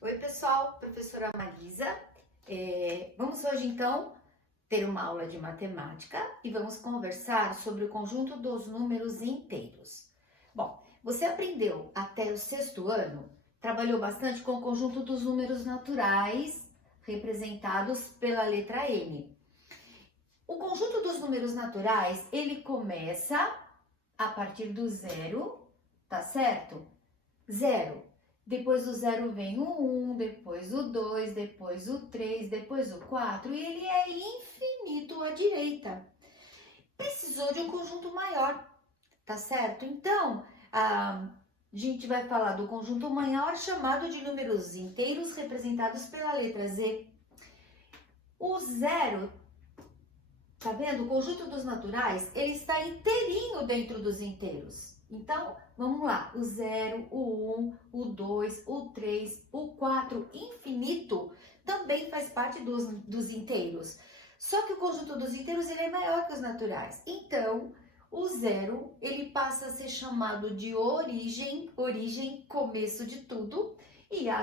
Oi, pessoal, professora Marisa. Vamos hoje, então, ter uma aula de matemática e vamos conversar sobre o conjunto dos números inteiros. Bom, você aprendeu até o sexto ano, trabalhou bastante com o conjunto dos números naturais, representados pela letra N. O conjunto dos números naturais, ele começa a partir do zero, tá certo? Zero. Depois do zero vem o 1, depois o 2, depois o 3, depois o 4 e ele é infinito à direita. Precisou de um conjunto maior, tá certo? Então, a gente vai falar do conjunto maior chamado de números inteiros representados pela letra Z. O zero, tá vendo? O conjunto dos naturais, ele está inteirinho dentro dos inteiros. Então, vamos lá, o 0, o 1, o 2, o 3, o 4, infinito, também faz parte dos inteiros. Só que o conjunto dos inteiros ele é maior que os naturais. Então, o 0, ele passa a ser chamado de origem, começo de tudo, e a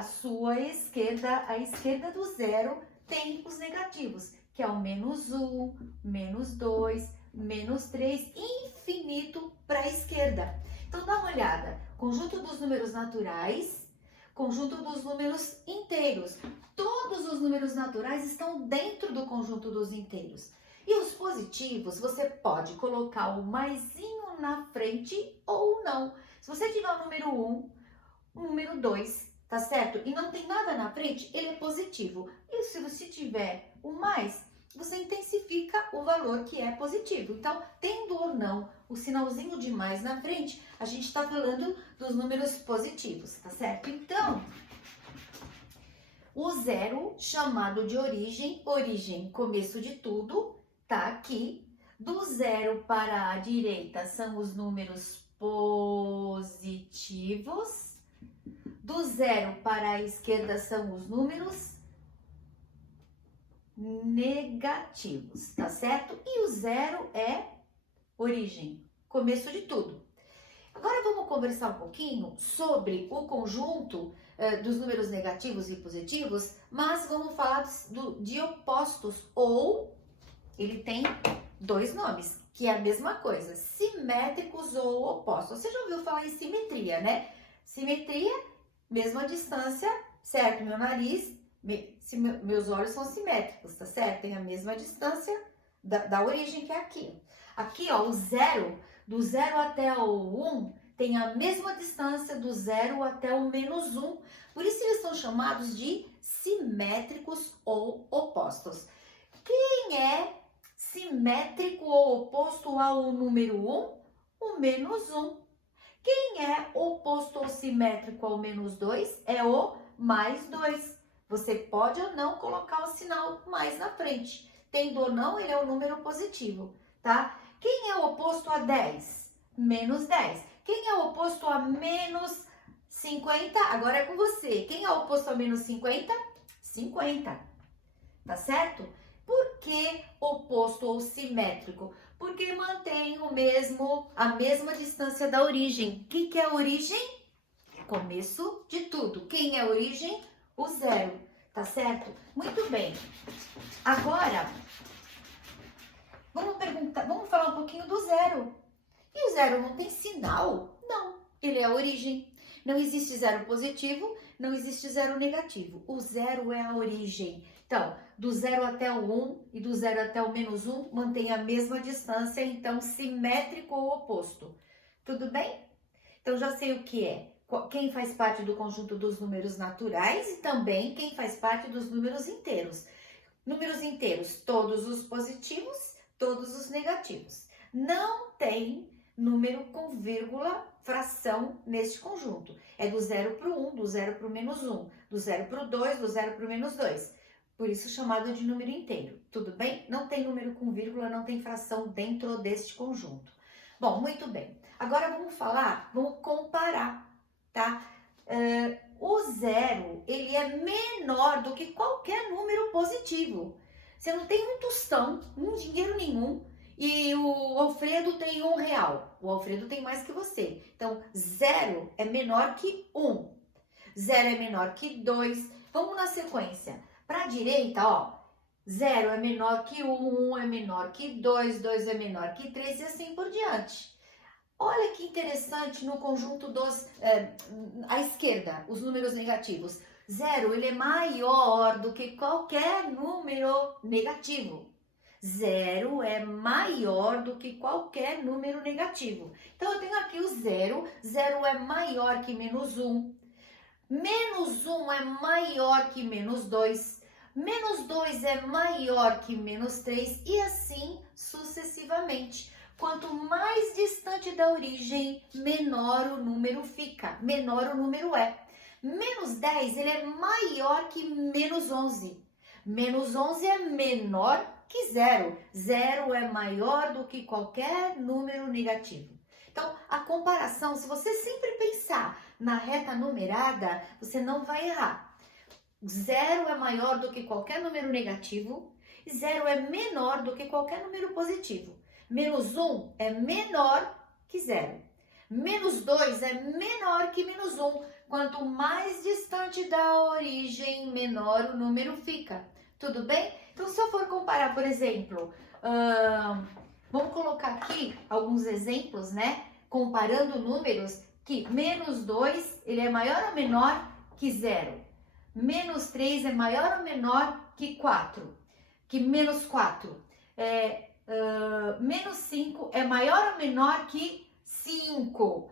esquerda do 0 tem os negativos, que é o menos 1, menos 2, menos 3, infinito para a esquerda. Então, dá uma olhada. Conjunto dos números naturais, conjunto dos números inteiros. Todos os números naturais estão dentro do conjunto dos inteiros. E os positivos, você pode colocar o maisinho na frente ou não. Se você tiver o número 1, o número 2, tá certo? E não tem nada na frente, ele é positivo. E se você tiver o mais, você intensifica o valor que é positivo. Então, tendo ou não o sinalzinho de mais na frente, a gente está falando dos números positivos, tá certo? Então, o 0, chamado de origem, começo de tudo, tá aqui. Do 0 para a direita são os números positivos. Do 0 para a esquerda são os números negativos, tá certo? E o 0 é origem, começo de tudo. Agora vamos conversar um pouquinho sobre o conjunto dos números negativos e positivos, mas vamos falar de opostos, ou ele tem dois nomes, que é a mesma coisa, simétricos ou opostos. Você já ouviu falar em simetria, né? Simetria, mesma distância, certo? Meu nariz, meus olhos são simétricos, tá certo? Tem a mesma distância da origem que é aqui. Aqui, ó, o 0, do 0 até o 1, tem a mesma distância do 0 até o menos 1. Por isso eles são chamados de simétricos ou opostos. Quem é simétrico ou oposto ao número 1? O menos 1. Quem é oposto ou simétrico ao menos 2? É o mais 2. Você pode ou não colocar o sinal mais na frente. Tendo ou não, ele é um número positivo, tá? Quem é oposto a 10? Menos 10. Quem é oposto a menos 50? Agora é com você. Quem é oposto a menos 50? 50. Tá certo? Por que oposto ou simétrico? Porque mantém a mesma distância da origem. O que é a origem? Começo de tudo. Quem é a origem? O 0. Tá certo? Muito bem. Agora, vamos falar um pouquinho do 0. E o 0 não tem sinal? Não, ele é a origem. Não existe 0 positivo, não existe 0 negativo. O 0 é a origem. Então, do 0 até o 1 e do 0 até o menos 1 mantém a mesma distância, então simétrico ou oposto. Tudo bem? Então, já sei o que é. Quem faz parte do conjunto dos números naturais e também quem faz parte dos números inteiros. Números inteiros, todos os positivos, todos os negativos. Não tem número com vírgula, fração neste conjunto. É do 0 para o 1, do 0 para o menos 1, do 0 para o 2, do 0 para o menos 2. Por isso chamado de número inteiro. Tudo bem? Não tem número com vírgula, não tem fração dentro deste conjunto. Bom, muito bem. Agora vamos comparar, tá? O 0, ele é menor do que qualquer número positivo. Você não tem um tostão, dinheiro nenhum, e o Alfredo tem R$1. O Alfredo tem mais que você. Então, 0 é menor que 1. 0 é menor que 2. Vamos na sequência. Para a direita, ó, 0 é menor que 1, 1 é menor que 2, 2 é menor que 3 e assim por diante. Olha que interessante no conjunto à esquerda, os números negativos. 0, ele é maior do que qualquer número negativo. 0 é maior do que qualquer número negativo. Então, eu tenho aqui o 0. 0 é maior que menos 1. Menos 1 é maior que menos 2. Menos 2 é maior que menos 3 e assim sucessivamente. Quanto mais distante da origem, menor o número fica, menor o número é. Menos 10, ele é maior que menos 11. Menos 11 é menor que 0. 0 é maior do que qualquer número negativo. Então, a comparação, se você sempre pensar na reta numerada, você não vai errar. 0 é maior do que qualquer número negativo e 0 é menor do que qualquer número positivo. Menos 1 é menor que 0. Menos 2 é menor que menos 1. Quanto mais distante da origem, menor o número fica. Tudo bem? Então, se eu for comparar, por exemplo, vamos colocar aqui alguns exemplos, né? Comparando números que menos 2, ele é maior ou menor que 0. Menos 3 é maior ou menor que 4. Que menos 4. Menos 5 é maior ou menor que 5.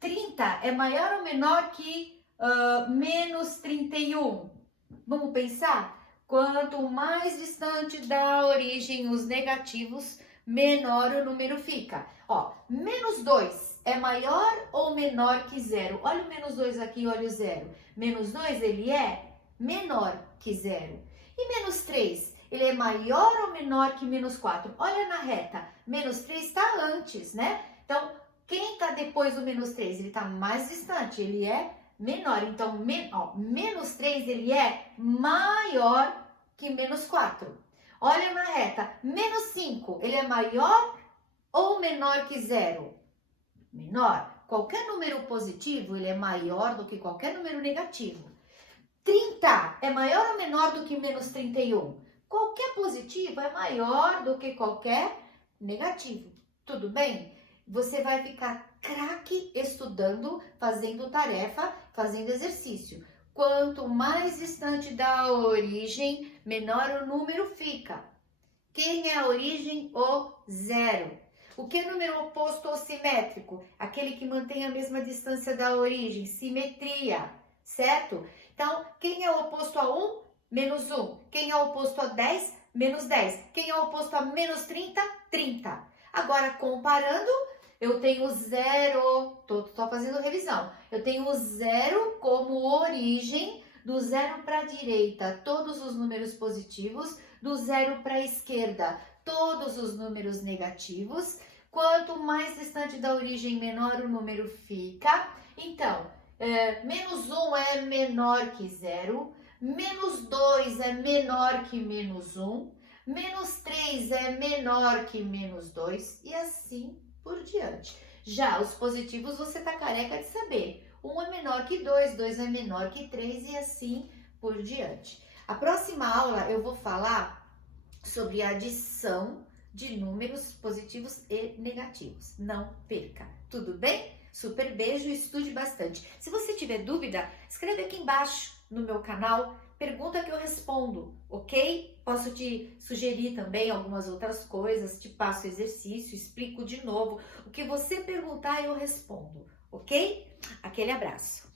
30 é maior ou menor que menos 31. Vamos pensar? Quanto mais distante da origem os negativos, menor o número fica. Ó, menos 2 é maior ou menor que 0? Olha o menos 2 aqui, olha o 0. Menos 2, ele é menor que 0. E menos 3? Ele é maior ou menor que menos 4? Olha na reta, menos 3 está antes, né? Então, quem está depois do menos 3? Ele está mais distante, ele é menor. Então, menos 3, ele é maior que menos 4. Olha na reta, menos 5, ele é maior ou menor que 0? Menor. Qualquer número positivo, ele é maior do que qualquer número negativo. 30 é maior ou menor do que menos 31? Qualquer positivo é maior do que qualquer negativo. Tudo bem? Você vai ficar craque estudando, fazendo tarefa, fazendo exercício. Quanto mais distante da origem, menor o número fica. Quem é a origem? O 0. O que é número oposto ao simétrico? Aquele que mantém a mesma distância da origem, simetria, certo? Então, quem é o oposto a 1? Menos 1. Quem é o oposto a 10? Menos 10. Quem é o oposto a menos 30? 30. Agora, comparando, eu tenho 0, estou só fazendo revisão. Eu tenho 0 como origem, do 0 para a direita, todos os números positivos, do 0 para a esquerda, todos os números negativos. Quanto mais distante da origem, menor o número fica. Então, menos 1 é menor que 0. Menos 2 é menor que menos 1, menos 3 é menor que menos 2 e assim por diante. Já os positivos você tá careca de saber. 1 é menor que 2, 2 é menor que 3 e assim por diante. A próxima aula eu vou falar sobre a adição de números positivos e negativos. Não perca, tudo bem? Super beijo e estude bastante. Se você tiver dúvida, escreve aqui embaixo no meu canal, pergunta que eu respondo, ok? Posso te sugerir também algumas outras coisas, te passo exercício, explico de novo. O que você perguntar eu respondo, ok? Aquele abraço.